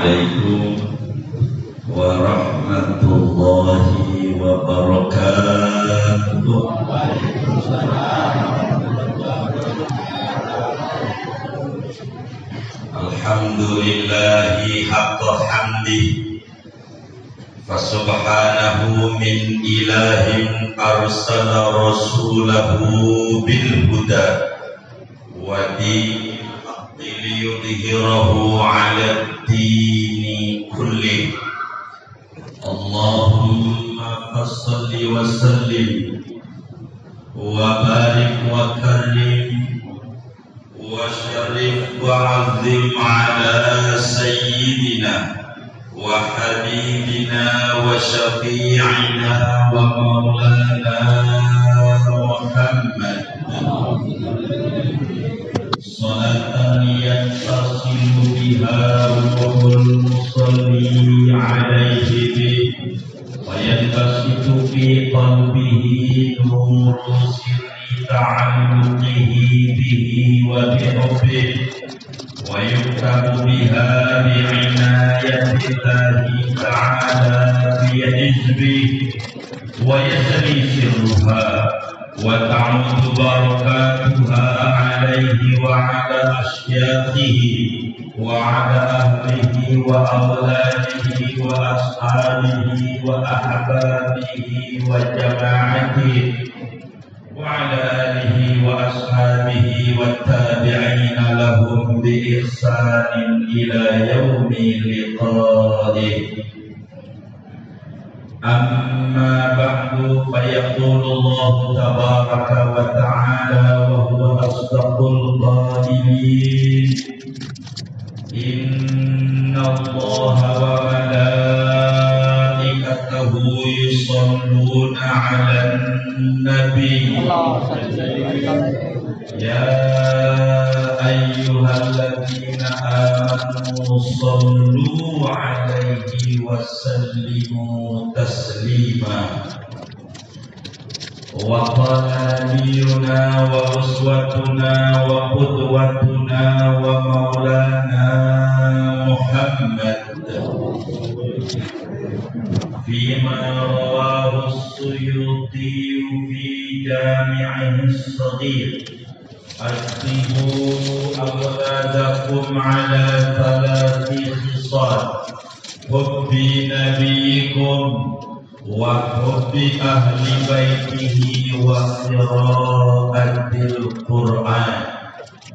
Assalamualaikum warahmatullahi wabarakatuh. Alhamdulillahi haqqa hamdi, fasubhanahu min ilahin arsala rasulahu bil huda wa liyudhhirahu 'ala ad-dini kulli. Allahumma fassalli wa sallim wa barik wa karim wa syarif wa 'azzim 'ala sayyidina wa habibina wa syafi'ina wa maulana Muhammad salatan yattasilu biha ruhul musalli alaihi wa yattasilu fi qalbihi nuru sirri ta'alluqihi bihi wa bihubbihi wa yuktabu biha bi'inayatillahi ta'ala bi hizbihi wa yasri sirruha wa ta'udu barakatuha alaihi wa ala asyaqihi wa ala ahlihi wa awladihi wa ashabihi wa ahbabihi wa jama'atihi wa ala alihi wa ashabihi wa tabi'ina lahum bi ihsanin ila yaumi liqa'ih. Amma ba'du, fayaqulu Allah tabaraka wa ta'ala wa huwa asdaqul qa'ilin. Inna Allaha wa malaikatahu yusalluna 'alan nabi. Ya ayyuhalladzina amanu sallu 'alaihi wa sallimu taslima. Wa qala nabiyuna wa uswatuna wa qudwatuna wa maulana Muhammad fima rawahu as-Suyuti fi jami'ihi as-saghir. Asbihu awladakum ala thalathi khisal: hubbi nabiyikum wa hubbi ahli baitihi wa qira'atil Qur'an.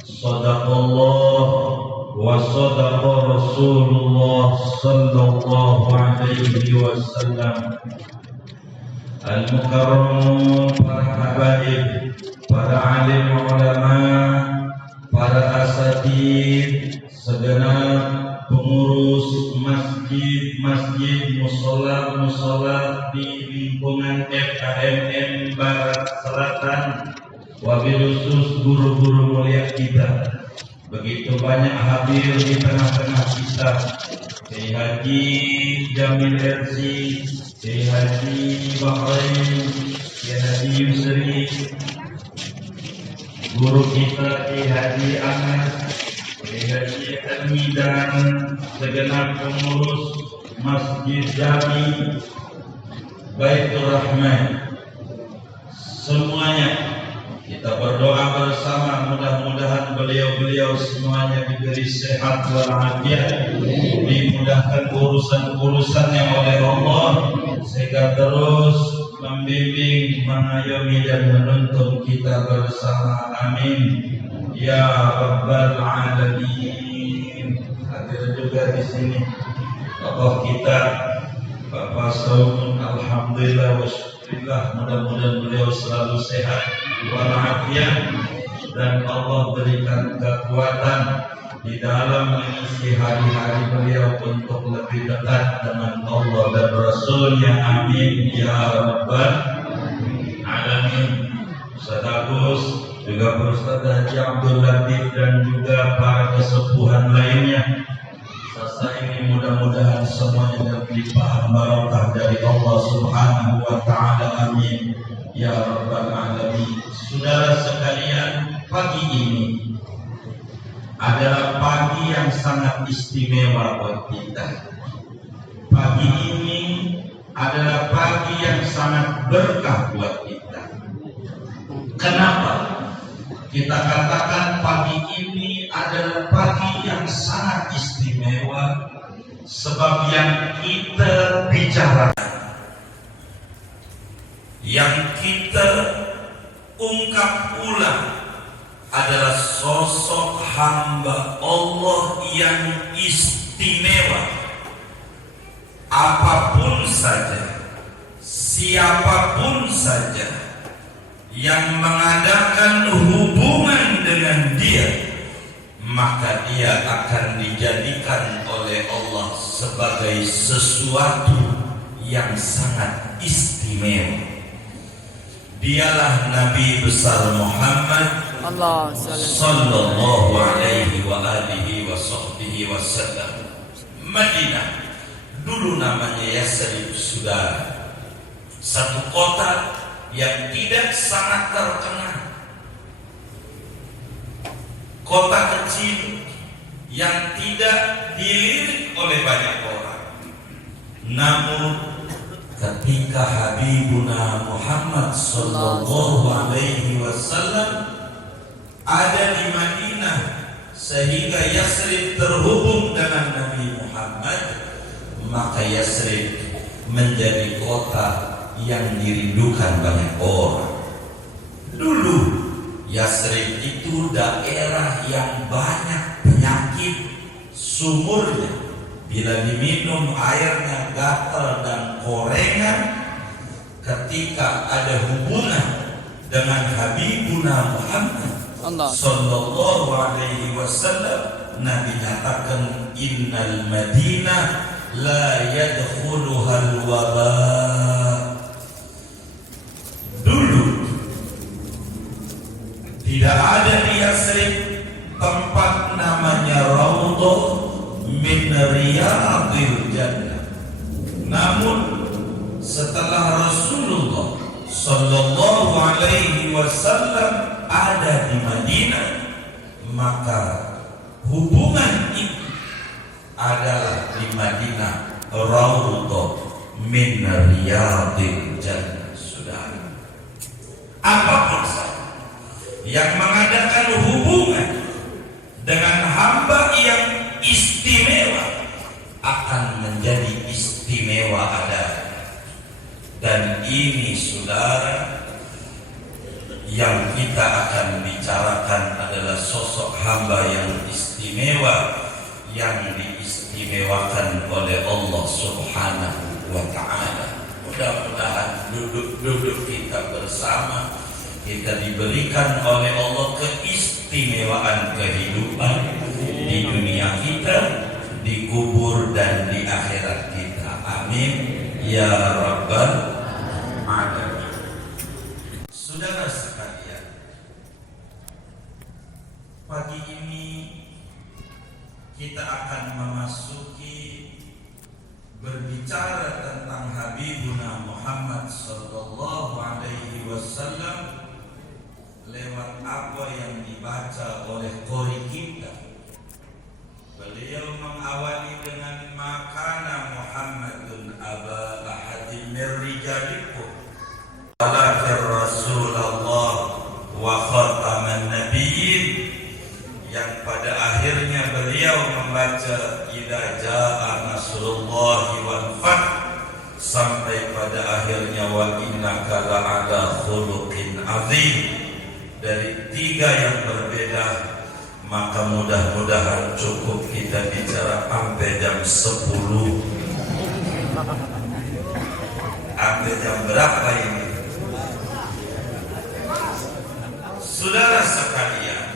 Sadaqallah wa sadaqa Rasulullah sallallahu alaihi wasallam. Al-mukarramun, para habaib, para alim ulama, para asatid, segenap pengurus masjid, musola di lingkungan FKMM Barat Selatan, wabil khusus guru-guru mulia kita. Begitu banyak hadir di tengah-tengah kita. Kiai Haji Jamil Ersi, Kiai Haji Bahrain, Kiai Haji Yusri, guru kita Kiai Haji Anas, Kiai Haji Elmi, dan segenap pengurus Masjid Jami Baitur Rahman. Semuanya kita berdoa bersama, mudah-mudahan beliau-beliau semuanya diberi sehat walafiat, dimudahkan urusan-urusannya oleh Allah, sehingga terus membimbing, mengayomi dan menuntun kita bersama. Amin ya rabbal alamin. Hadir juga di sini tokoh kita Bapak Saumun, alhamdulillah wa syukurillah, mudah-mudahan beliau selalu sehat walafiat dan Allah berikan kekuatan di dalam mengisi hari-hari beliau untuk lebih dekat dengan Allah dan Rasulnya. Amin ya rabbal alamin. Ustaz Agus, juga Ustaz Haji Abdul Latif, dan juga para kesepuhan lainnya. Selesai ini mudah-mudahan semuanya berlimpahan barakah dari Allah Subhanahu wa taala. Amin ya rabbal alamin. Saudara sekalian, pagi ini adalah pagi yang sangat istimewa buat kita. Pagi ini adalah pagi yang sangat berkah buat kita. Kenapa? Kita katakan pagi ini adalah pagi yang sangat istimewa, sebab yang kita bicarakan, yang kita ungkap ulang adalah sosok hamba Allah yang istimewa. Apapun saja, siapapun saja yang mengadakan hubungan dengan dia, maka dia akan dijadikan oleh Allah sebagai sesuatu yang sangat istimewa. Dialah Nabi besar Muhammad sallallahu alaihi wa alihi wa sahbihi wasallam. Madinah dulu namanya Yasrib, saudara, satu kota yang tidak sangat terkenal, kota kecil yang tidak dilirik oleh banyak orang. Namun ketika Habibuna Muhammad sallallahu alaihi wasallam ada di Madinah, sehingga Yasrib terhubung dengan Nabi Muhammad, maka Yasrib menjadi kota yang dirindukan banyak orang. Dulu Yasrib itu daerah yang banyak penyakit, sumurnya bila diminum airnya gatal dan korengan. Ketika ada hubungan dengan Habibuna Muhammad sallallahu alaihi wasallam, Nabi nyatakan innal Madinah la yadkhuluhal waba. Dulu tidak ada di Yasrib tempat namanya Raudhah min Riyadil Jannah. Namun setelah Rasulullah sallallahu alaihi wasallam ada di Madinah, maka hubungan itu adalah di Madinah Raudhah min Riyadil Jannah. Saudara, apapun saja yang mengadakan hubungan dengan hamba yang istimewa akan menjadi istimewa adanya. Dan ini, saudara, yang kita akan bicarakan adalah sosok hamba yang istimewa, yang diistimewakan oleh Allah Subhanahu wa ta'ala. Mudah-mudahan duduk-duduk kita bersama, kita diberikan oleh Allah keistimewaan kehidupan di dunia kita, di kubur dan di akhirat kita. Amin ya rabbal alamin. Saudara sekalian, pagi ini kita akan memasuki berbicara tentang Habibuna Muhammad sallallahu alaihi wasallam lewat apa yang dibaca oleh qori kita. Beliau mengawali dengan makana Muhammadun aba ahadin min rijalikum walakin Rasulullah wa khataman nabiyyin, yang pada akhirnya beliau membaca idza jaa nasrullahi wal fath sampai pada akhirnya wa innaka la'ala khuluqin azim. Dari tiga yang berbeda, maka mudah-mudahan cukup kita bicara sampai jam 10. Sampai jam berapa ini? Saudara sekalian,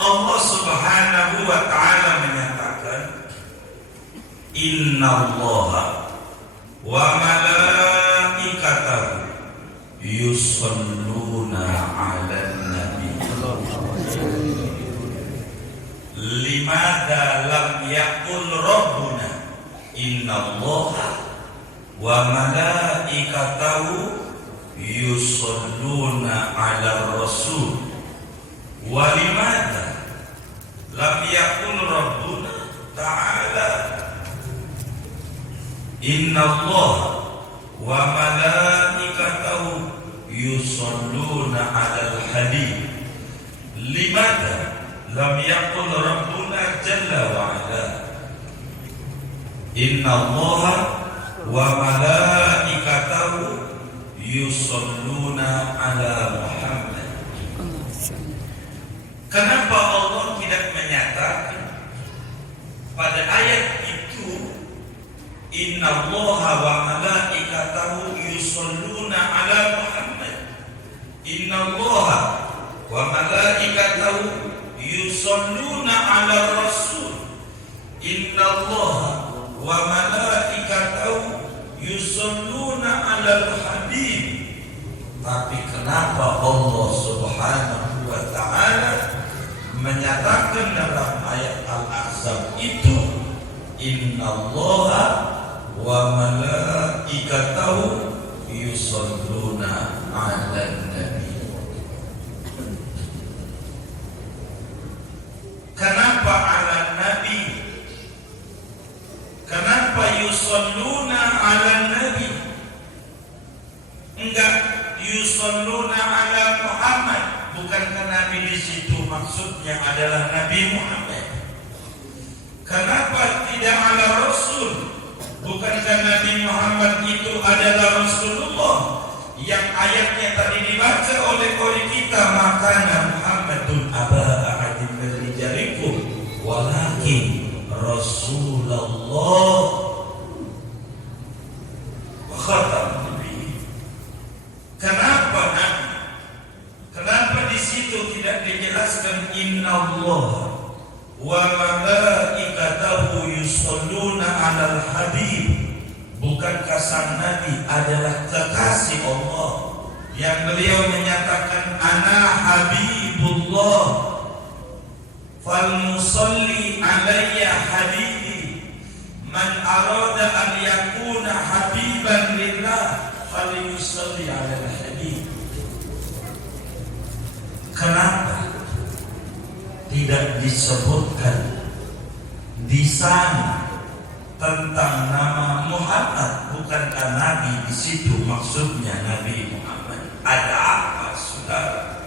Allah Subhanahu wa ta'ala menyatakan innallaha wa malaikatahu yusalluna 'alan nabi. Limadha lam yaqul rabbuna innallaha wa malaikatahu yusalluna 'alar rasul. Walimada lam yakun rabbuna ta'ala innallaha wa malaikatahu yusalluna 'alal habib. Limada lam yakun rabbuna jalla wa 'ala innallaha wa malaikatahu yusalluna 'ala Muhammad. Kenapa Allah tidak menyatakan pada ayat itu innallaha wa malaikatahu yusalluna 'ala Muhammad? Innallaha wa malaikatahu yusalluna 'ala Rasul. Innallaha wa malaikatahu yusalluna 'alal habib. Tapi kenapa Allah Subhanahu wa ta'ala menyatakan dalam ayat Al-Ahzab itu innallaha wa malaikatahu yusalluna 'alan nabi? Kenapa 'alan nabi? Kenapa yusalluna 'alan nabi? Enggak yusalluna 'ala Muhammad. Bukankah Nabi di situ maksudnya adalah Nabi Muhammad? Kenapa tidak 'ala Rasul? Bukankah Nabi Muhammad itu adalah Rasulullah yang ayatnya tadi dibaca oleh kita, makana Muhammadun aba ahadin min rijalikum walakin Rasulullah wa khatamun nabiyyin. Kenapa Nabi? Kenapa di situ tidak dijelaskan innallaha wa malaikatahu yusalluna 'alal habib? Bukankah sang Nabi adalah kekasih Allah yang beliau menyatakan ana habibullah fal musalli alayya habibi man arada an yakuna habiban lillah falyusalli 'alal habib. Kenapa tidak disebutkan di sana tentang nama Muhammad? Bukankah Nabi di situ maksudnya Nabi Muhammad? Ada apa, saudara?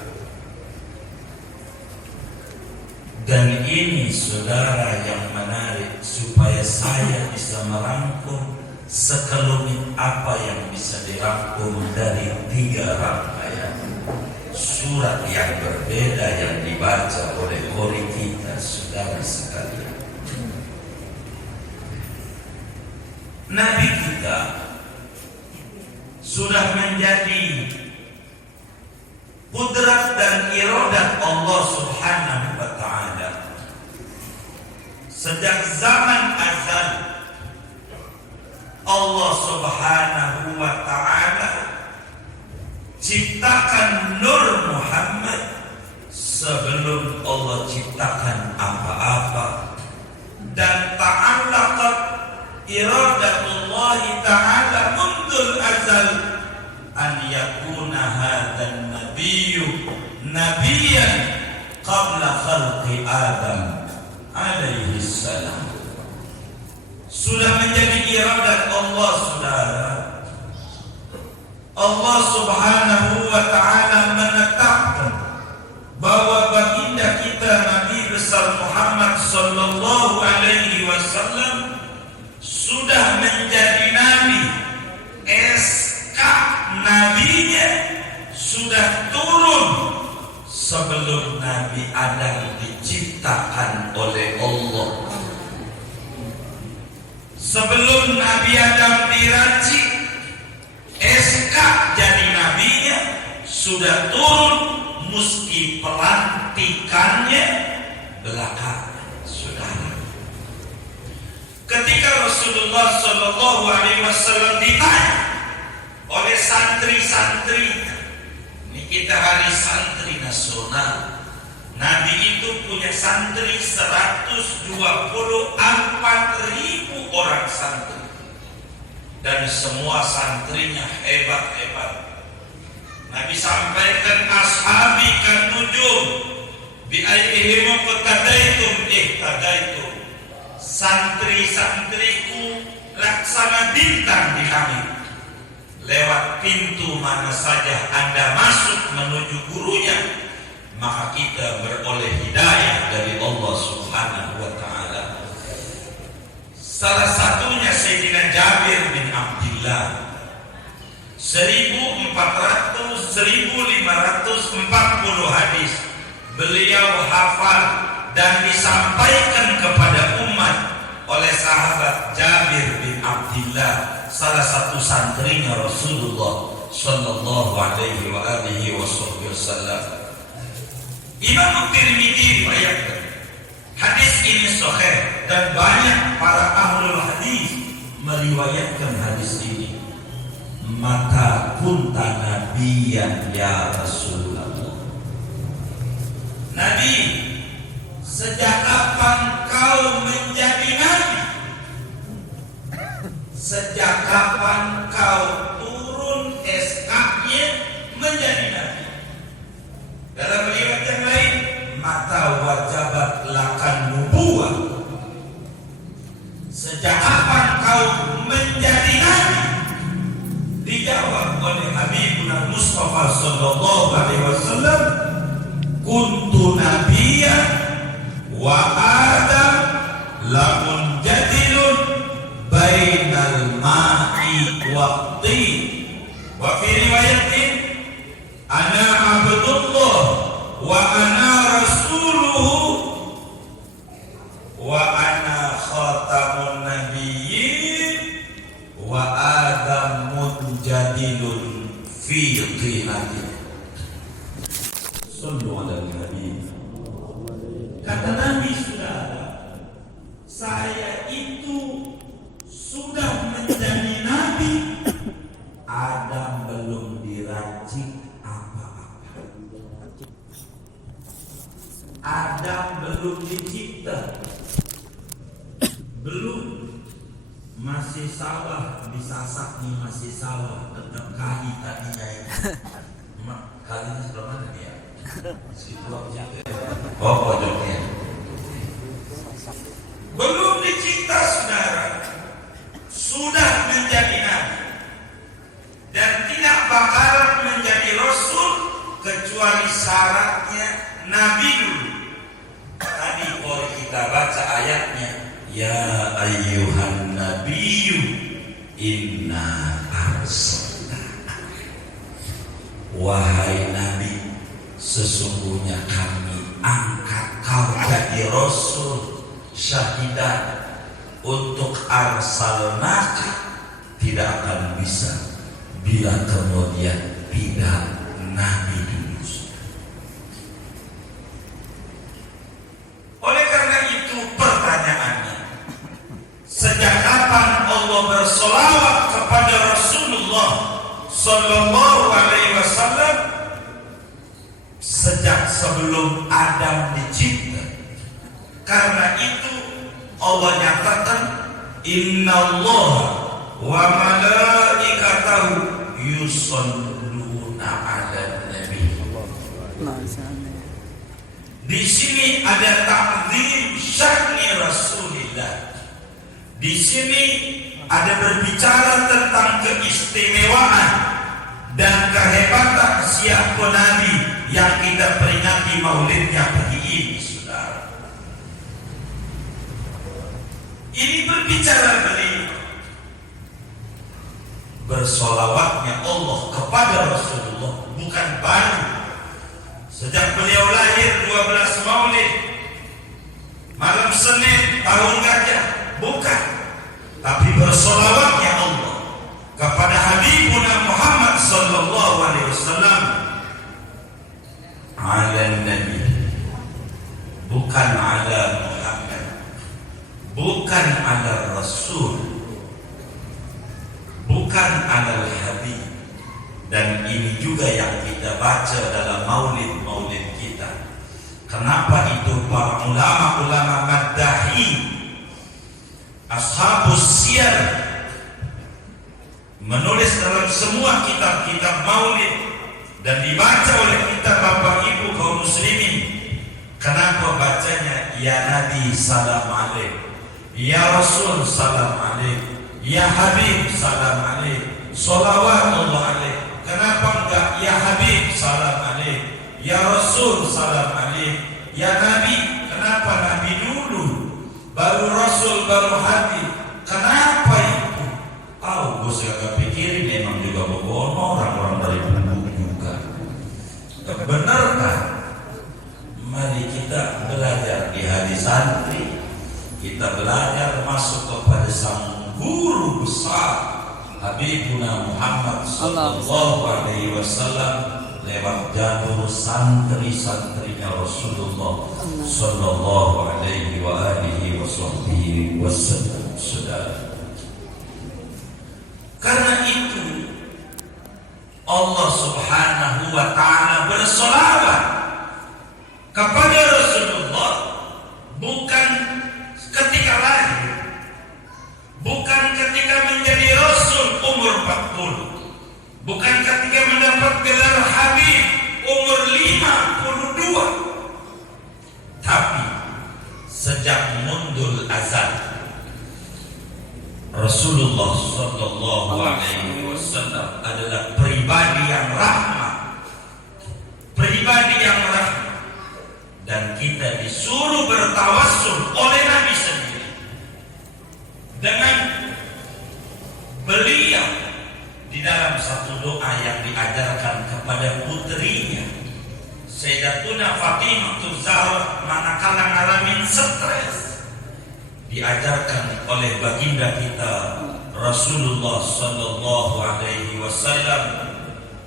Dan ini saudara yang menarik supaya saya bisa merangkum sekelumit apa yang bisa dirangkum dari 3 rangkaian surat yang berbeda yang dibaca oleh qori kita, saudara sekalian. Nabi kita sudah menjadi kudrat dan iradat Allah Subhanahu wa ta'ala sejak zaman azal. Allah Subhanahu wa ta'ala ciptakan Nur Muhammad sebelum Allah ciptakan apa-apa, dan ta'allaqat iradatullah ta'ala mundul azal an yakuna hadan nabiyyu nabiyan qabla khalqi Adam alaihi salam. Sudah menjadi iradat Allah, saudara. Allah Subhanahu wa ta'ala menetapkan bahwa baginda kita Nabi besar Muhammad sallallahu alaihi wasallam sudah menjadi nabi. SK nabinya sudah turun sebelum Nabi Adam diciptakan oleh Allah. Sebelum Nabi Adam diracik, SK jadi nabinya sudah turun, meski pelantikannya belakangan, saudara. Ketika Rasulullah Shallallahu Alaihi Wasallam ditanya oleh santri-santri, ini kita hari santri nasional, Nabi itu punya santri 124.000 orang santri, dan semua santrinya hebat-hebat. Nabi sampaikan ashabi kan nujum Bi aihim qadaitum ihtadaitum. Santri-santriku laksana bintang di langit. Lewat pintu mana saja Anda masuk menuju gurunya, maka kita beroleh hidayah dari Allah Subhanahu wa taala. Salah satunya Sayyidina Jabir bin Abdullah. 1540 hadis beliau hafal dan disampaikan kepada umat oleh sahabat Jabir bin Abdullah, salah satu santrinya Rasulullah sallallahu alaihi wa alihi wasallam. Imam Tirmidzi riwayatkan hadis ini sahih dan banyak para ahlul hadis meriwayatkan hadis ini. Maka kunta nabiyan ya Rasulullah. Nabi, sejak kapan kau menjadi nabi? Sejak kapan kau turun SK-nya menjadi nabi? Dalam riwayat yang lain, mata wajabat lakan nubuwah. Sejak kapan kau menjadi nabi? Dijawab oleh Habibuna Mustafa sallallahu alaihi wasallam, kuntu nabiyyan wa Adam lamun jadilun bainal ma'i wa tin. Wa fi riwayatin ana abdullah wa ana rasuluhu wa ana khatamun nabiyyin wa Adam munjadilun fi tinatin. Sallu ala nabi. Kata Nabi, saudara, saya itu sudah menjadi nabi, Adam belum diracik apa-apa. Adam belum dicipta, belum, masih sawah, disasak nih masih sawah, tetap kali tadinya ini. Kalinya sebelah mana dia? Oh, pojoknya. Belum dicipta, saudara, sudah menjadi nabi dan tidak bakal menjadi rasul kecuali syaratnya nabi dulu. Tadi kalau kita baca ayatnya, ya ayyuhan nabiyyu inna arsalna. Wahai nabi, sesungguhnya kami angkat kau jadi rasul, syahidan. Untuk arsalnaka tidak akan bisa bila kemudian tidak nabi dulu. Oleh karena itu pertanyaannya, sejak kapan Allah bersolawat kepada Rasulullah sallallahu alaihi wasallam? Sejak sebelum Adam dicipta. Karena itu Allah nyatakan, innallaha wa malaikatahu yusholluna 'alan nabi. Di sini ada ta'zim sya'ni Rasulillah. Di sini ada berbicara tentang keistimewaan dan kehebatan siapa nabi yang kita peringati maulidnya pagi ini, saudara. Ini berbicara beliau bersolawatnya Allah kepada Rasulullah, bukan baru. Sejak beliau lahir 12 Maulid, malam Senin, tahun gajah, bukan. Tapi bersolawatnya Allah kepada Habibuna Muhammad sallallahu alaihi wasallam ala nabi, bukan ala Muhammad, bukan ala Rasul, bukan ala Habib. Dan ini juga yang kita baca dalam maulid-maulid kita. Kenapa itu para ulama-ulama maddahi, ashabus siyar, menulis dalam semua kitab-kitab maulid dan dibaca oleh kita Bapak Ibu kaum muslimin. Kenapa bacanya ya Nabi salam alaik, ya Rasul salam alaik, ya Habib salam alaik, sholawatullah alaik? Kenapa enggak ya Habib salam alaik, ya Rasul salam alaik, ya Nabi? Kenapa Nabi dulu, baru Rasul, baru Habib? Kenapa itu? Gue agak pikirin, memang juga bohong orang-orang dari buku juga. Benarkah? Mari kita belajar di hadis santri, kita belajar masuk kepada sang guru besar Habibuna Muhammad sallallahu alaihi wasallam lewat jalur santri-santrinya Rasulullah sallallahu alaihi wa alihi wasallam. Saudara, karena itu Allah Subhanahu wa taala bersolawat kepada Rasulullah bukan ketika lahir, bukan ketika menjadi Rasul umur 40, bukan ketika mendapat gelar Habib umur 52, tapi sejak mundul azal Rasulullah sallallahu alaihi wasallam adalah pribadi yang rahmat, pribadi yang rahmat. Dan kita disuruh bertawassul oleh Nabi sendiri dengan beliau di dalam satu doa yang diajarkan kepada putrinya Sayyidatuna Fatimah Zahra manakala ngalamin stres, diajarkan oleh baginda kita Rasulullah sallallahu alaihi wasallam,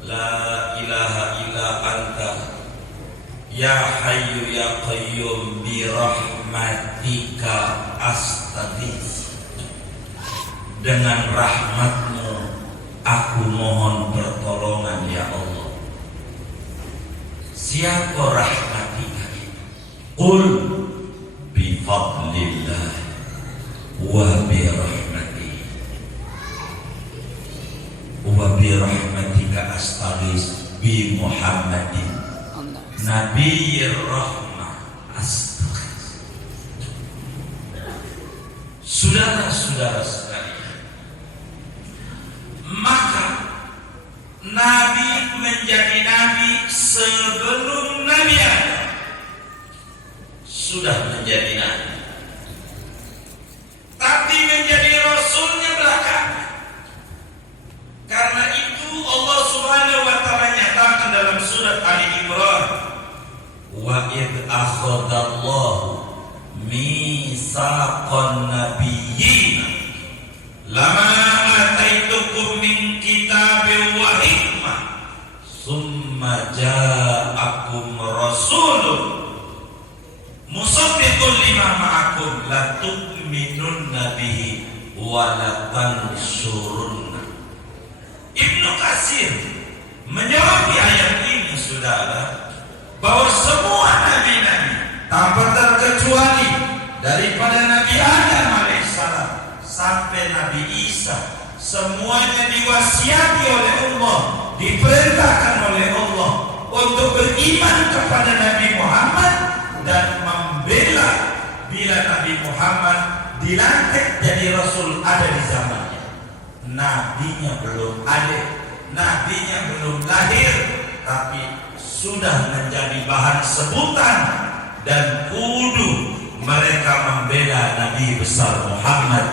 la ilaha illa anta ya hayyu ya qayyum bi rahmatika astaghits. Dengan rahmatmu aku mohon pertolongan ya Allah. Siapa rahmatika? Qul bi fadlillah wa bi rahmatihi wa bi rahmatika astaghits bi Muhammadin Nabiyyir Rahmah astaghits. Saudara-saudara sekalian, maka Nabi menjadi Nabi sebelum Nabi Adam sudah menjadi Nabi, tapi menjadi Rasulnya belakangan. Karena itu Allah Subhanahu wa taala nyatakan dalam surat Ali Imran, wa id akhadallahu mitsaqan nabiyyin lama ataitukum min kitabin wa hikmah summa ja'akum rasulun musaddiqun lima ma'akum la tu'minunna bihi wa la tansurunna. Ibnu Katsir menjawab di ayat ini, saudara, bahwa semua nabi-nabi tanpa terkecuali daripada Nabi Adam alaihissalam sampai Nabi Isa, semuanya diwasiati oleh Allah, diperintahkan oleh Allah untuk beriman kepada Nabi Muhammad dan membela bila Nabi Muhammad dilantik jadi Rasul ada di zamannya. Nabinya belum ada, nabinya belum lahir, tapi sudah menjadi bahan sebutan dan kudu mereka membela Nabi besar Muhammad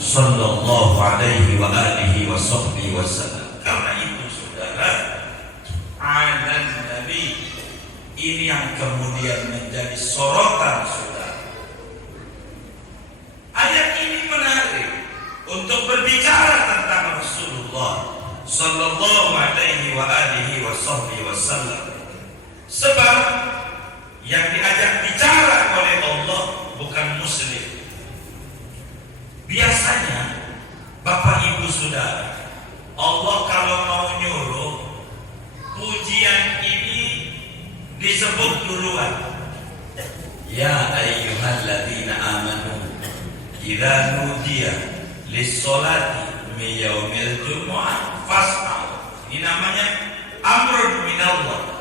sallallahu alaihi wa alihi wasallam. Karena itu saudara, alan Nabi ini yang kemudian menjadi sorotan saudara. Ayat ini menarik untuk berbicara tentang Rasulullah sallallahu alaihi wa alihi wasallam. Sebab yang diajak bicara oleh Allah bukan muslim. Biasanya Bapak Ibu Saudara, Allah kalau mau nyuruh pujian ini disebut duluan. Ya ayyuhalladzina amanu idza nudiya lis-sholati min yaumil jumu'ah fas'au. Ini namanya amrun minallah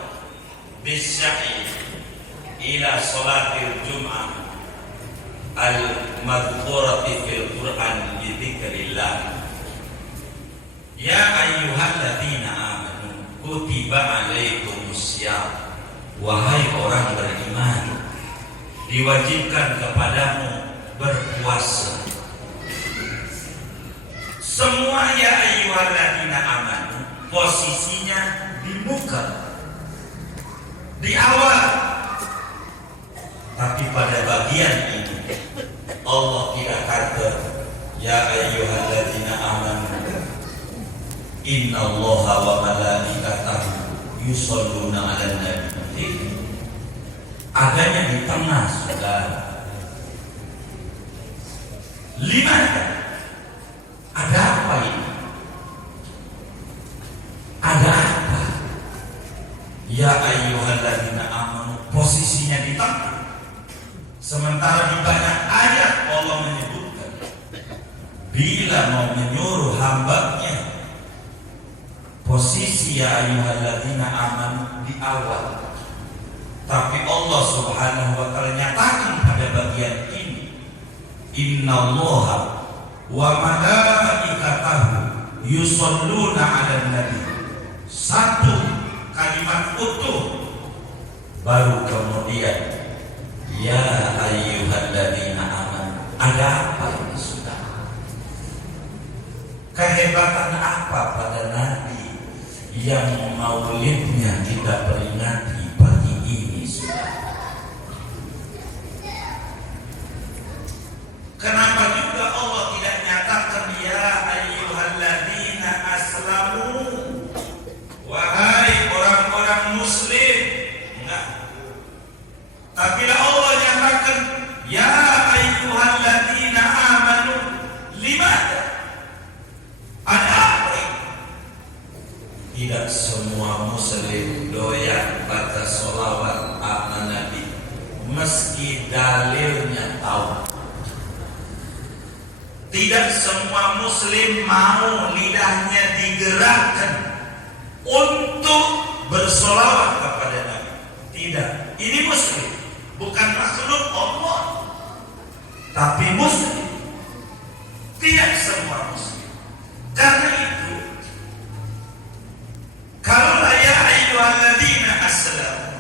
bisyai ila salatil jum'ah al-madhkurati fil Qur'an bi dzikrillah. Ya ayyuhalladzina amanu kutiba alaikumussyam, wahai orang beriman, diwajibkan kepadamu berpuasa. Semua ya ayyuhalladzina amanu posisinya di muka, di awal. Tapi pada bagian ini Allah tidak kata ya ayyuhalladzina amanu innallaha wa malaikatahu yusholluna 'alan nabi. Adanya di tengah, saudara. Limana? Ada apa ini? Ada apa? Ya ayyuhalladzina amanu posisinya di tengah. Sementara di banyak ayat Allah menyebutkan bila mau menyuruh hambanya, posisi ya ayyuhalladzina amanu di awal. Tapi Allah Subhanahu wa taala nyatakan pada bagian ini, innallaha wa malaikatahu yusholluna 'alan nabi. Satu kalimat utuh, baru kemudian ya ayyuhalladzina amanu. Ada apa ini, saudara? Kehebatan apa pada nabi yang maulidnya kita peringati pagi ini, saudara? Kenapa juga Allah tidak nyatakan ya ayyuhalladzina aslamu, wahai orang-orang muslim? Enggak. Tapi Allah nyatakan ya ayyuhalladzina amanu. Limana? Ada apa ini? Tidak semua muslim doyan baca sholawat ala Nabi meski dalilnya tahu. Tidak semua muslim mau lidahnya digerakkan untuk bersolawat kepada Nabi. Tidak. Ini muslim, bukan makhluk Allah, tapi muslim. Tidak semua muslim. Karena itu, kalau ya ayyuhalladzina aslamu,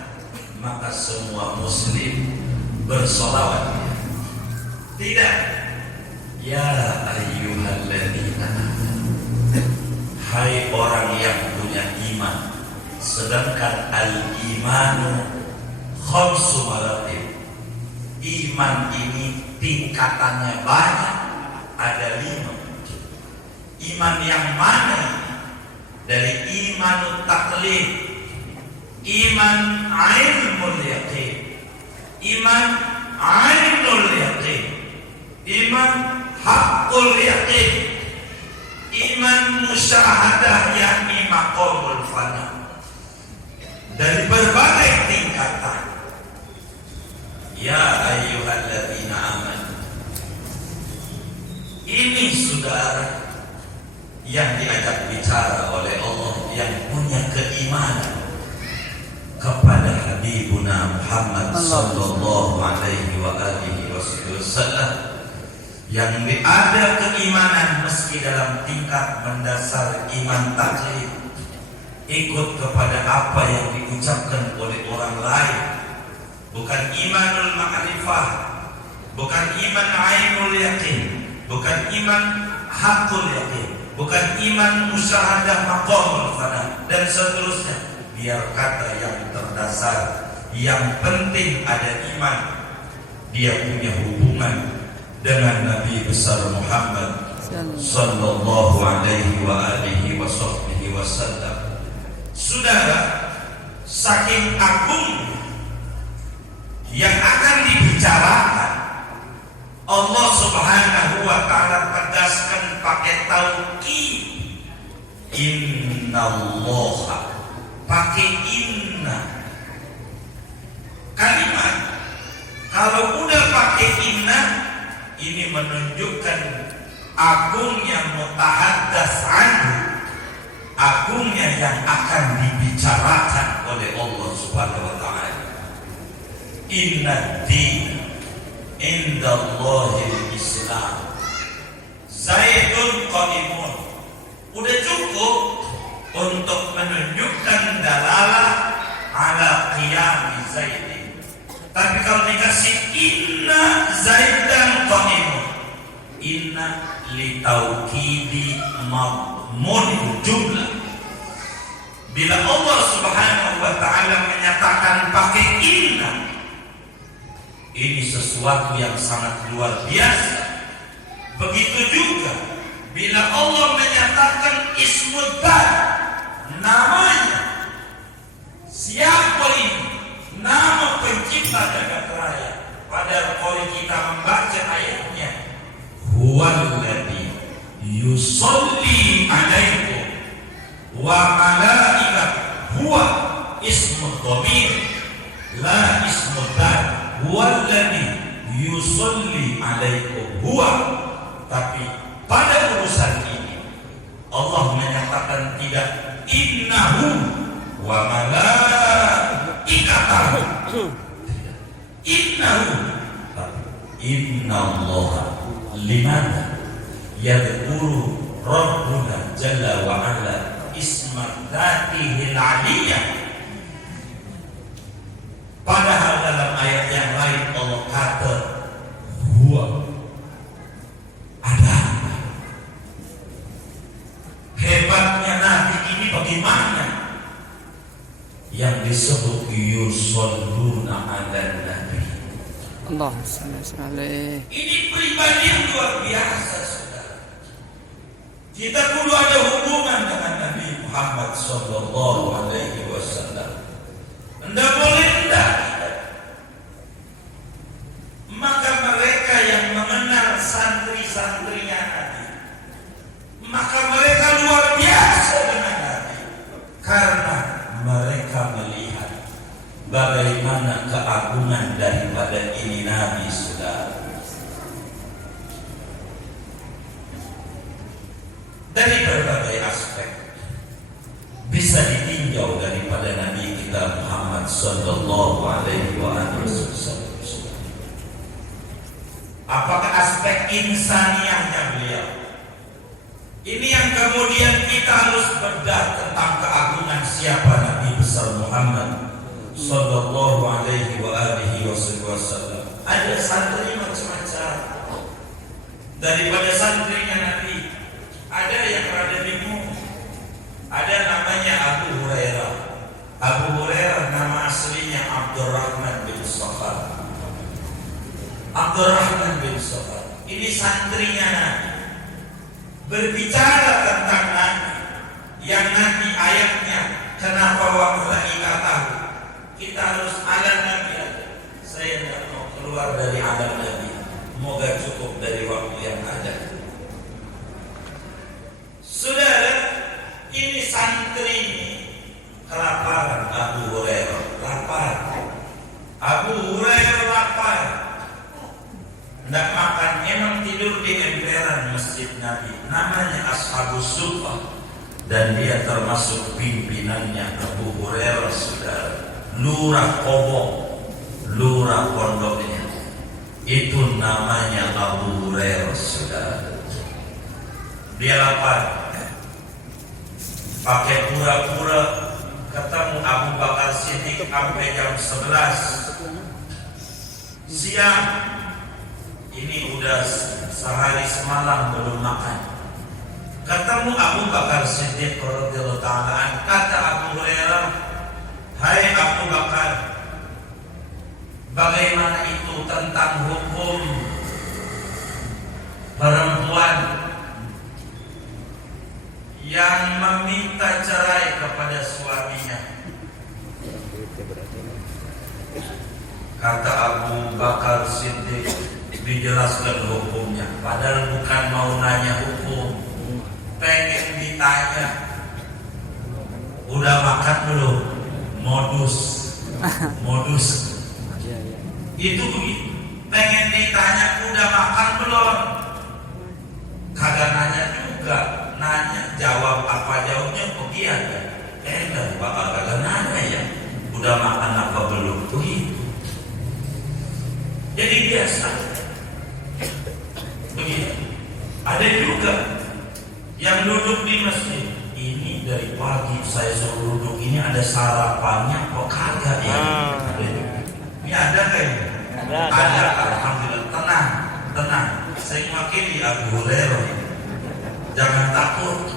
maka semua muslim bersolawat. Tidak. Ya ayyuhalladzina amanu, hai orang yang punya iman. Sedangkan al-imanu khamsu maratib. Iman ini tingkatannya banyak, ada 5. Iman yang mana? Dari imanut taklid, iman ainul yaqin, iman ainul yaqin, iman haqqul yaqin, iman musyahadah yakni maqamul fana. Dari berbagai tingkatan. Ya ayyuhalladzina amanu. Ini saudara yang diajak bicara oleh Allah yang punya keimanan kepada Habibuna Muhammad sallallahu alaihi wa alihi wasallam, yang ada keimanan meski dalam tingkat mendasar iman taklid, ikut kepada apa yang diucapkan oleh orang lain, bukan imanul ma'rifah, bukan iman ainul yakin, bukan iman hakul yakin, bukan iman musyahadah maqamul fana, dan seterusnya. Biar kata yang terdasar, yang penting ada iman, dia punya hubungan dengan Nabi besar Muhammad sallallahu alaihi wa alihi wasallam. Saudara, saking agung yang akan dibicarakan, Allah Subhanahu wa taala tegaskan pakai taukid. Innallaha, pakai inna. Kalimat kalau udah pakai inna, ini menunjukkan agungnya mutahaddas anhu, agungnya yang akan dibicarakan oleh Allah Subhanahu wa taala. Inna din indallahil Islam. Zaidun qaimun. Udah cukup untuk menunjukkan dalalah ala qiyami Zaidin. Tapi kalau dikasih inna Zaidan qaimun, inna li taukidi madmun jumlah. Bila Allah Subhanahu wa taala menyatakan pakai inna, ini sesuatu yang sangat luar biasa. Begitu juga bila Allah menyatakan ismud dzat, namanya. Siapa ini? Nama pencipta jagat raya. Padahal kalau kita membaca ayatnya, huwallazi yusolli alaikum wa malaikat, huwa ismud dhamir la ismud dzat. Huwallazi yusolli alaikum, huwa. Tapi pada urusan ini Allah menyatakan tidak innahu wa malaikatahu, innahu, tapi innallaha. Limana yadhkuru rabbuna jalla wa ala isma dzatihil aliyah. Padahal dalam ayat yang lain Allah kata huwa. Ada hebatnya Nabi ini bagaimana? Yang disebut yusalluna ala nabi. Allahumma shalli alaihi. Ini pribadi yang luar biasa, saudara. Kita perlu ada hubungan dengan Nabi Muhammad sallallahu alaihi wasallam. Enggak boleh enggak. Maka mereka yang mengenal santri-santrinya Nabi, maka mereka luar biasa dengan Nabi, karena mereka melihat bagaimana keagungan daripada ini Nabi, saudara. Dari berbagai aspek bisa ditinjau daripada Nabi kita Muhammad sallallahu alaihi wasallam. Apakah aspek insaniahnya beliau? Ini yang kemudian kita harus bedah tentang keagungan siapa Nabi besar Muhammad sallallahu alaihi wasallam. Ada santri macam-macam. Daripada santrinya Nabi, ada yang rada bingung. Ada namanya Abu Hurairah. Abu Hurairah nama aslinya Abdurrahman bin Sakhar. Abdurrahman bin Sakhar ini santrinya Nabi, berbicara tentang Nabi yang nanti ayatnya kenapa wa malaikatahu. Kita harus alam Nabi aja. Saya tidak mau keluar dari alam Nabi. Moga cukup dari waktu yang ada. Saudara, ini santri ini kelaparan. Abu Hurairah lapar. Abu Hurairah lapar. Tidak makan, emang tidur di emperan masjid Nabi. Namanya Ashabus Suffah. Dan dia termasuk pimpinannya Abu Hurairah, saudara. Lurah Kobok, lurah pondoknya. Itu namanya Abu Hurairah, saudara. Dia lapar. Pakai pura-pura ketemu Abu Bakar Siddiq sampai jam 11 siang. Ini udah sehari semalam belum makan. Ketemu Abu Bakar Siddiq radhiyallahu ta'ala, kata Abu Hurairah, hai Abu Bakar, bagaimana itu tentang hukum perempuan yang meminta cerai kepada suaminya? Kata Abu Bakar Siddiq, dijelaskan hukumnya. Padahal bukan mau nanya hukum, pengen ditanya, udah makan belum? Modus itu begitu. Pengen ditanya udah makan belum? Kagak nanya juga. Nanya jawab apa jawabnya kemudian. Bakal kagak nanya ya, udah makan apa belum? Begitu. juga yang duduk di masjid. Ini dari pagi saya suruh duduk, ini ada sarapannya kok kagak ya? Ini ada kayaknya? Ada. Alhamdulillah. Tenang. Saya mewakili Abu Hurairah. Jangan takut.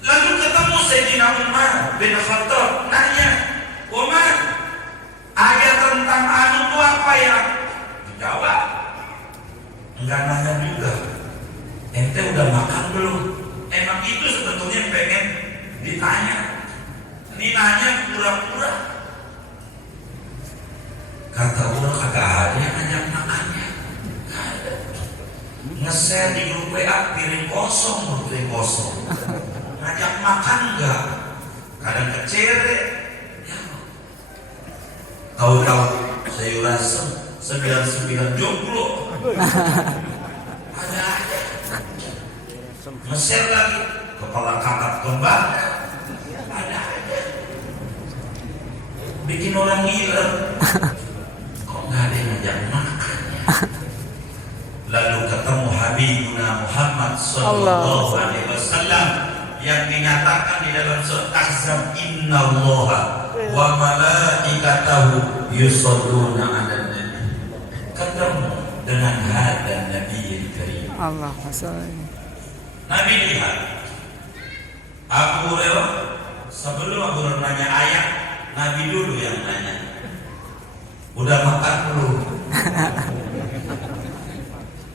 Lalu ketemu Sayyidina Umar bin Khattab, nanya, Umar, ayat tentang anu itu apa ya? Dijawab. Enggak nanya juga. Ente udah makan belum? Emang itu sebetulnya pengen ditanya. Ini nanya pura-pura. Kata Umar, kagak ada yang ngajak makannya. Gak ada. Nge-share di grup WA piring kosong. Ngajak makan enggak? Kadang kecere. Ya. Tahu-tahu sayuran 99 jomblo. Ada aja. Nge-share lagi kepala kakap kembar. Ada aja. Bikin orang gila. Kok nggak ada yang ngajak makannya? Lalu ketemu Habibuna Muhammad sallallahu alaihi wasallam yang dinyatakan di dalam surat Ahzab, innallaha wa malaikatahu yusholluna 'alan nabi. Ketemu dengan hadan Nabi Karim. Allah masalah. Nabi lihat Abu Hurairah, sebelum Abu Hurairah nanya ayat, Nabi dulu yang nanya, udah makan belum?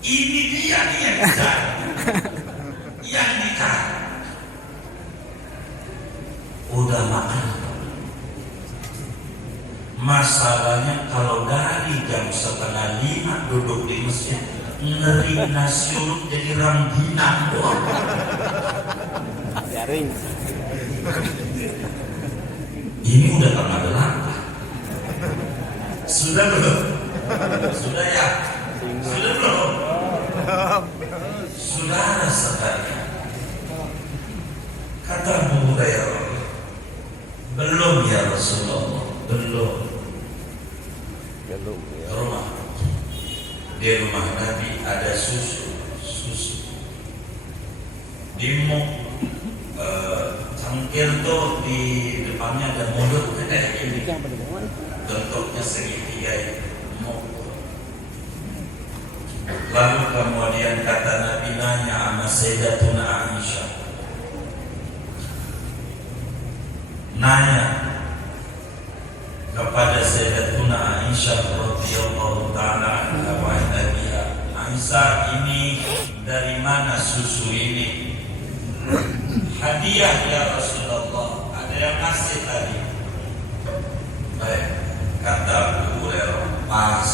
Ini dia nih yang dicari. Yang dicari. Udah makan. Masalahnya kalau dari jam 4:30 duduk di masjid, ngeri nasi uduk jadi rangginang doang. Garing. Ini udah tengah delapan. Sudah belum? Sudah ya? Sudah belum? Saudara sekalian, kata Abu Hurairah, belum ya Rasulullah, belum. Rumah. Di rumah Nabi ada susu. Di cangkir tuh di depannya ada mulut kayak ini. Bentuknya segitiga ini. Lalu kemudian kata Nabi nanya sama Sayyidatuna Aisyah, nanya kepada Sayyidatuna Aisyah radhiyallahu taala anha, wa anha, Aisyah, ini dari mana susu ini? Hadiah ya Rasulullah, ada yang ngasih tadi. Baik, kata Abu Hurairah, pas.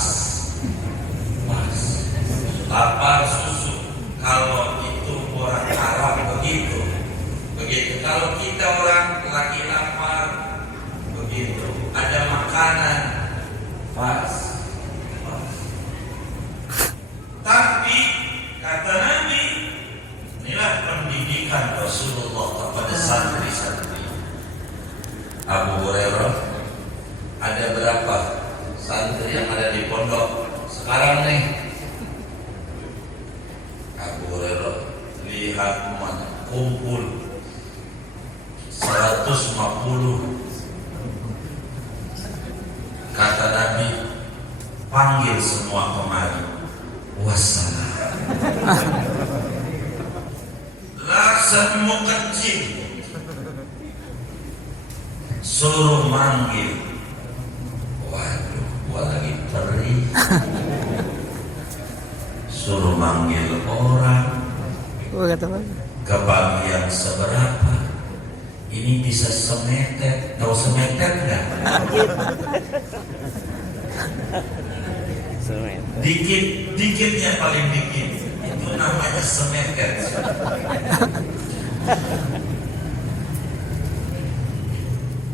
Lapar susu, kalau itu orang Arab begitu. Kalau kita orang lagi lapar begitu, ada makanan pas. Tapi kata Nabi, inilah pendidikan Rasulullah kepada santri-santri. Abu Hurairah, ada berapa santri yang ada di pondok sekarang nih? Abu Hurairah lihat mana kumpul 150. Kata Nabi, panggil semua kemari. Wassalam. Langsung mau kecil, suruh manggil. Waduh, gua lagi perih. Suruh manggil orang. Kebagian seberapa? Ini bisa semetet. Tahu semetet nggak? Dikitnya paling dikit. Itu namanya semetet.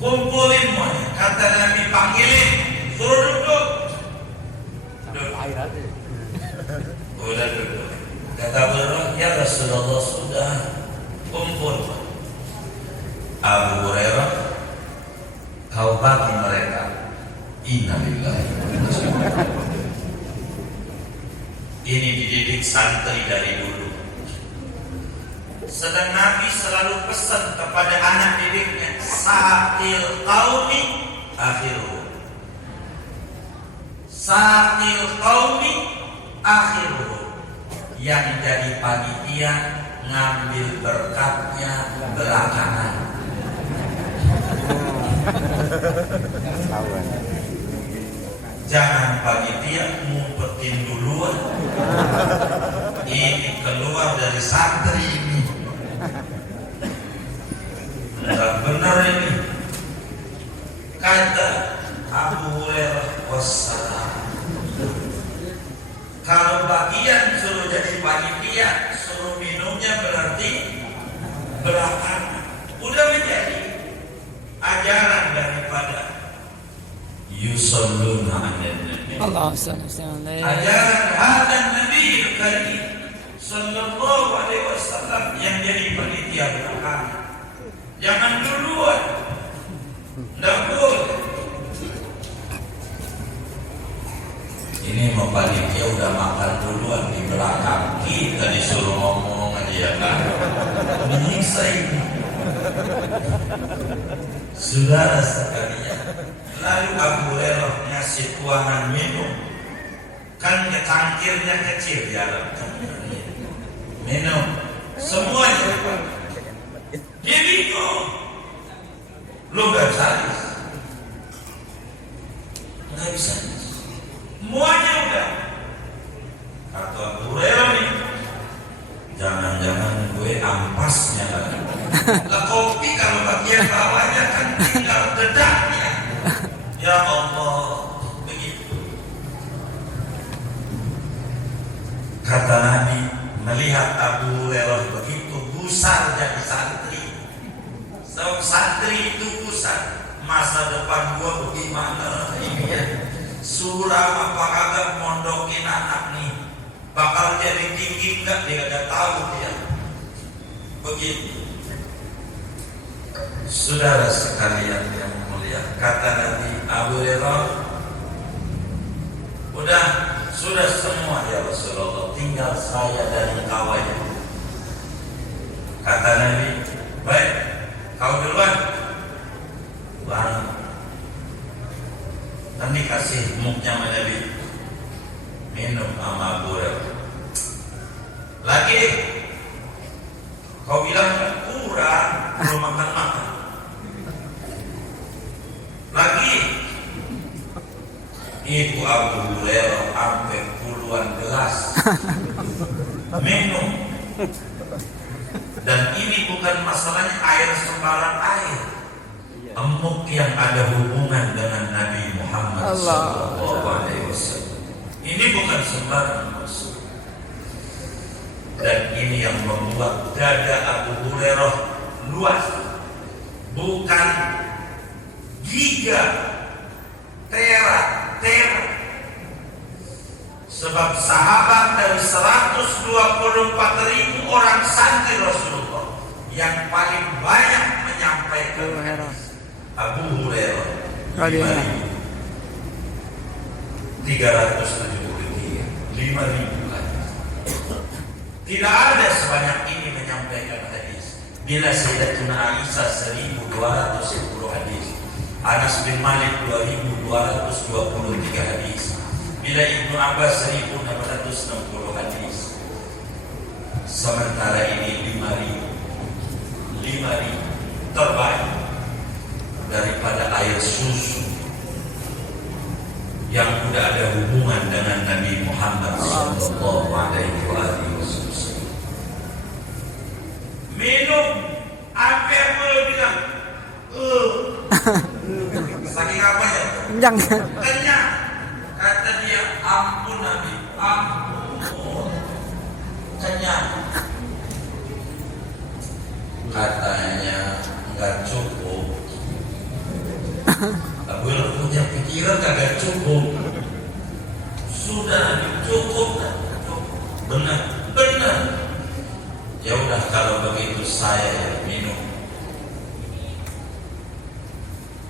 Kumpulin semuanya. Kata Nabi, panggilin. Suruh duduk. Udah duduk. Kata Hurairah, ya Rasulullah, sudah kumpul. Abu Hurairah, kau bagi mereka. Innalillahi. Ini dididik dididik santri dari dulu. Sedang Nabi selalu pesan kepada anak didiknya, saqil qaumi akhiruhum. Saqil qaumi akhiruhum. Yang jadi panitia ngambil berkatnya belakangan. Jangan panitia ngumpetin duluan. Ini keluar dari santri ini. Enggak benar ini. Kata Abu Hurairah wassalam, kalau bagian suruh jadi panitia, suruh minumnya berarti belakangan. Udah menjadi ajaran daripada yusalluna ala nabi. Allah sallallahu Ajaran hadan Nabi Karim sallallahu alaihi wasallam yang jadi panitia belakangan. Jangan duluan. Enggak boleh. Ini mau panitia udah makan duluan di belakang, kita disuruh ngomong aja ya kan. Menyiksa ini. Saudara sekalian, lalu Abu Hurairah ngasih tuangan minum, kan cangkirnya kecil ya, minum semuanya. Dia bingung, lu gak habis, nggak bisa, semuanya udah. Kata Abu Hurairah nih, jangan-jangan gue ampasnya lagi. Lah kopi kalau bagian bawahnya kan tinggal dedaknya. Ya Allah, begitu. Kata Nabi, melihat Abu Hurairah begitu gusar jadi santri. Santri itu gusar. Masa depan gua bagaimana ini ya? Suram apa kagak mondokin anak nih? Bakal jadi tinggi enggak? Dia gak tahu dia. Begitu. Saudara sekalian yang mulia, kata Nabi Abu Hurairah, sudah semua ya Rasulullah, tinggal saya dari kawannya. Kata Nabi, baik, kau duluan, bang. Nanti kasih muknya sama Nabi, minum sama Abu Hurairah. Lagi, kau bilang kurang, belum makan. Lagi Ibu Abu Hurairah sampai puluhan gelas minum. Dan ini bukan masalahnya air sembarang air, emuk yang ada hubungan dengan Nabi Muhammad sallallahu alaihi wasallam. Ini bukan sembarang masalah. Dan ini yang membuat dada Abu Hurairah luas, bukan giga, tera. Sebab sahabat dari 124.000 orang santri Rasulullah yang paling banyak menyampaikan Abu Hurairah 5.373 lagi. Tidak ada sebanyak ini menyampaikan hadis. Bila Sayyidatuna Aisyah 1.210 hadis, Anas bin Malik 2.223 hadis, bila Ibnu Abbas 1.660 hadis. Sementara ini 5.000 terbaik daripada air susu yang sudah ada hubungan dengan Nabi Muhammad sallallahu alaihi wasallam. Minum, apa yang boleh bilang? Saking apa ya? Kenyang. Kata dia, ampun Nabi, ampun. Kenyang. Katanya enggak cukup. Abu Hurairah punya pikiran kagak cukup. Sudah cukup. Benar. Ya udah kalau begitu saya yang minum.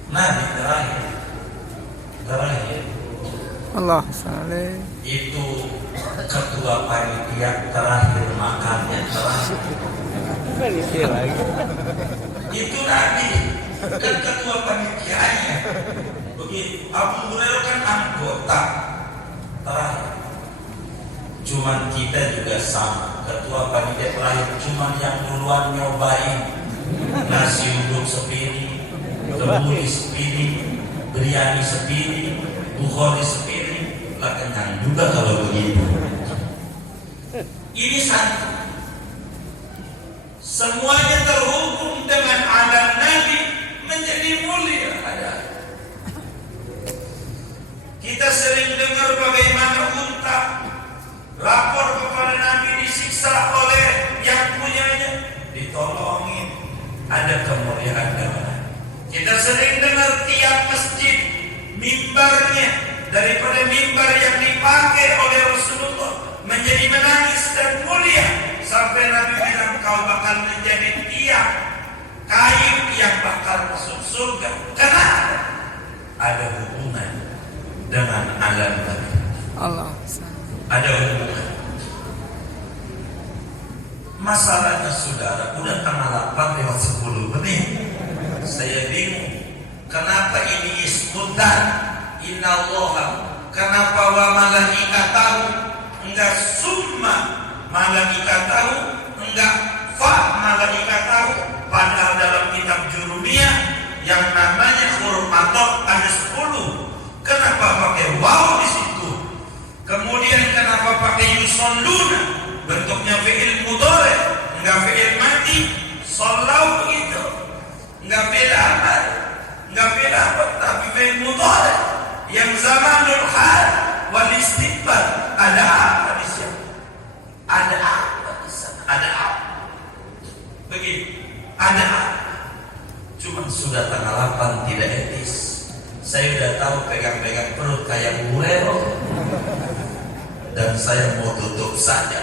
Nabi terakhir Allah saleh. Itu ketua panitia terakhir makannya terakhir. Itu Nabi kan ketua panitianya. Begitu Abu Hurairah kan anggota terakhir. Cuman kita juga sama, ketua panitia terakhir. Cuman yang duluan nyobain nasi uduk sepiring, kebuli sepiring, biryani sepiring, bukhori sepiring, lah kenyang juga kalau begitu. Ini satu. Semuanya terhubung dengan alam Nabi menjadi mulia. Kita sering dengar bagaimana unta lapor kepada Nabi disiksa oleh yang punyanya, ditolongin, ada kemuliaan dalam. Kita sering dengar tiap masjid mimbarnya daripada mimbar yang dipakai oleh Rasulullah menjadi menangis dan mulia sampai Nabi bilang kau bakal menjadi tiang kayu yang bakal masuk surga. Kenapa? Ada hubungan dengan alam Nabi. Allah. Ada hubungan. Masalahnya saudara, udah tanggal 8 lewat 10 menit. Saya bingung. Kenapa ini ismudan? Innallaha. Kenapa wa malaikatahu? Enggak summa malaikatahu, enggak fa malaikatahu. Padahal dalam kitab Jurumiyah yang namanya huruf ataf ada 10. Kenapa pakai waw di situ? Kemudian kenapa pakai yusalluna? Bentuknya fi'il mudhari, enggak fi'il mati. Sallau begitu. Enggak fi'il amar, enggak fi'il apa, tapi fi'il mudhari yang zamanul hal wal istiqbal. Ada apa di sana? Ada apa di sana? Ada apa? Begitu. Ada apa? Cuma sudah tanggal 8 tidak etis. Saya udah tahu pegang-pegang perut kayak buero. Dan saya mau tutup saja.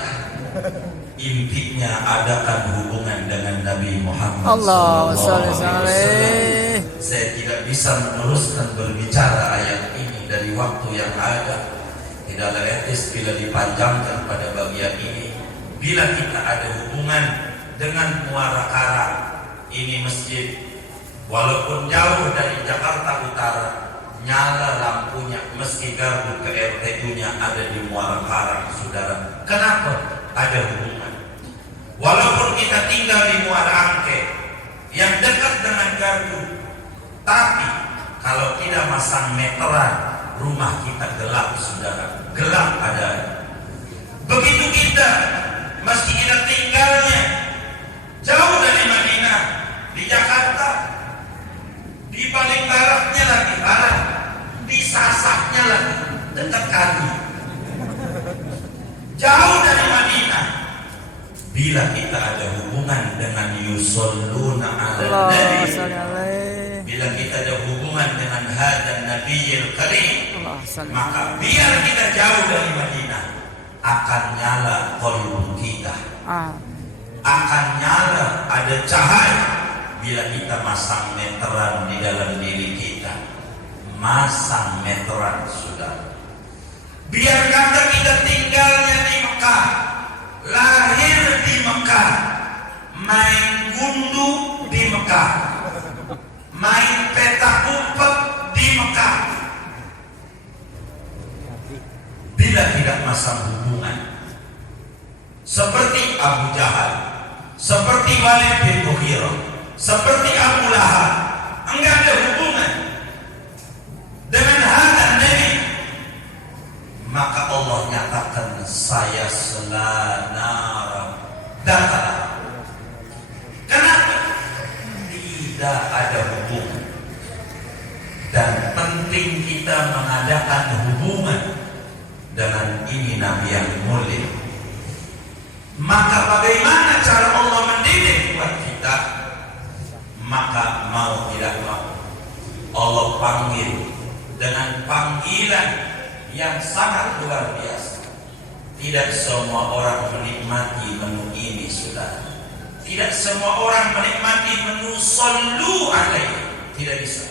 Intinya adakan hubungan dengan Nabi Muhammad Allah SAW. saleh. Saya tidak bisa meneruskan berbicara ayat ini dari waktu yang ada. Tidaklah etis bila dipanjangkan pada bagian ini. Bila kita ada hubungan dengan Muara Karang, ini masjid, walaupun jauh dari Jakarta Utara, nyala lampunya meski gardu ke RTU-nya ada di Muara Karang, saudara. Kenapa? Ada hubungan. Walaupun kita tinggal di Muara Angke yang dekat dengan gardu, tapi kalau tidak masang meteran, rumah kita gelap, saudara. Gelap adanya. Begitu kita, meski kita tinggalnya jauh dari Madinah, di Jakarta, di paling baratnya lagi barat, di sasaknya lagi dekat kami, jauh dari Madinah. Bila kita ada hubungan dengan yusalluna ala nabi, bila kita ada hubungan dengan hadan nabiyil karim, maka biar kita jauh dari Madinah, akan nyala qalbu kita, akan nyala, ada cahaya bila kita masang meteran di dalam diri kita. Masang meteran, saudara. Biar kata kita tinggalnya di Mekah, lahir di Mekah, main gundu di Mekah, main petak umpet di Mekah. Bila tidak masang hubungan seperti Abu Jahal, seperti Walid bin Mughirah, seperti Abu Lahab, enggak ada hubungan dengan hadan Nabi, maka Allah nyatakan saya selanara dakhala. Kenapa? Tidak ada hubungan. Dan penting kita mengadakan hubungan dengan ini Nabi yang mulia. Maka bagaimana cara Allah mendidik buat kita? Maka mau tidak mau Allah panggil dengan panggilan yang sangat luar biasa. Tidak semua orang menikmati menu ini, saudara. Tidak semua orang menikmati menu sallu alaihi. Tidak bisa.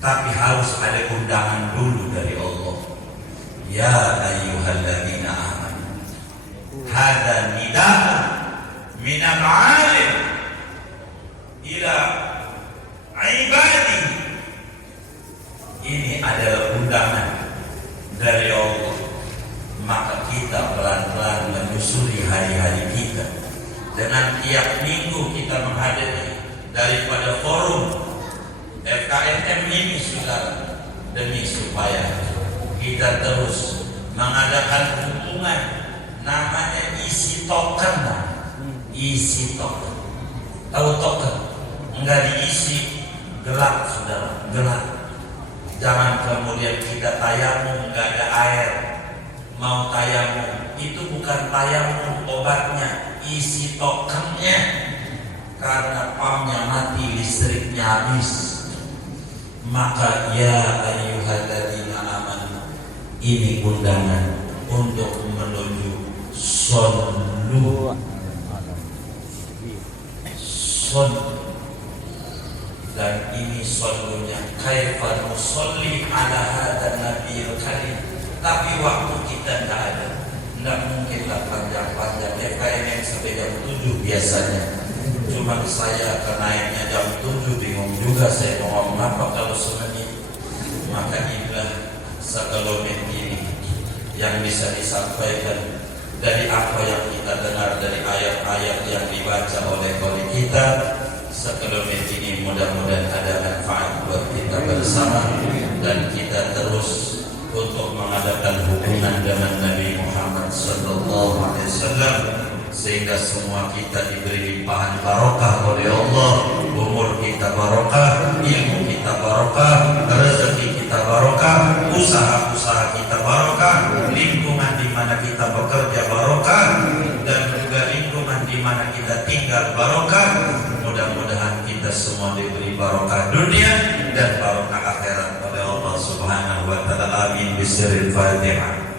Tapi harus ada undangan dulu dari Allah. ya ayyuhalladzina amanu. Hada nida'un minal alim ila ibadi. Ini adalah undangan dari Allah. Maka kita pelan-pelan menyusuri hari-hari kita dengan tiap minggu kita menghadiri daripada forum FKMM ini, saudara, demi supaya kita terus mengadakan hubungan namanya isi token. Isi token, tahu token? Enggak diisi, gelap, saudara, gelap. Jangan kemudian kita tayamum enggak ada air. Mau tayamum, itu bukan tayamum obatnya, isi tokennya. Karena pumpnya mati, listriknya habis. Maka ya ayyuhalladzina amanu, ini undangan untuk menuju sallu. Dan ini sallunya kaifa nusalli ala hadzal nabiyil karim. Tapi waktu kita tidak ada, tidak mungkinlah panjang-panjang. FKMM sampai jam 7 biasanya. Cuma saya kenaiknya jam 7, bingung juga saya mau ngomong apa kalau semenit. Maka inilah sekelumit ini yang bisa disampaikan dari apa yang kita dengar dari ayat-ayat yang dibaca oleh qari kita. Sekelumit ini mudah-mudahan ada manfaat buat kita bersama, dan kita terus untuk mengadakan hubungan dengan Nabi Muhammad SAW, sehingga semua kita diberi limpahan barokah oleh Allah. Umur kita barokah, ilmu kita barokah, rezeki kita barokah, usaha-usaha kita barokah, lingkungan di mana kita bekerja barokah, dan juga lingkungan di mana kita tinggal barokah. Mudah-mudahan kita semua diberi barokah dunia dan barokah akhirat oleh Allah Subhanahu wa taala. Amin. Bismillahirrahmanirrahim.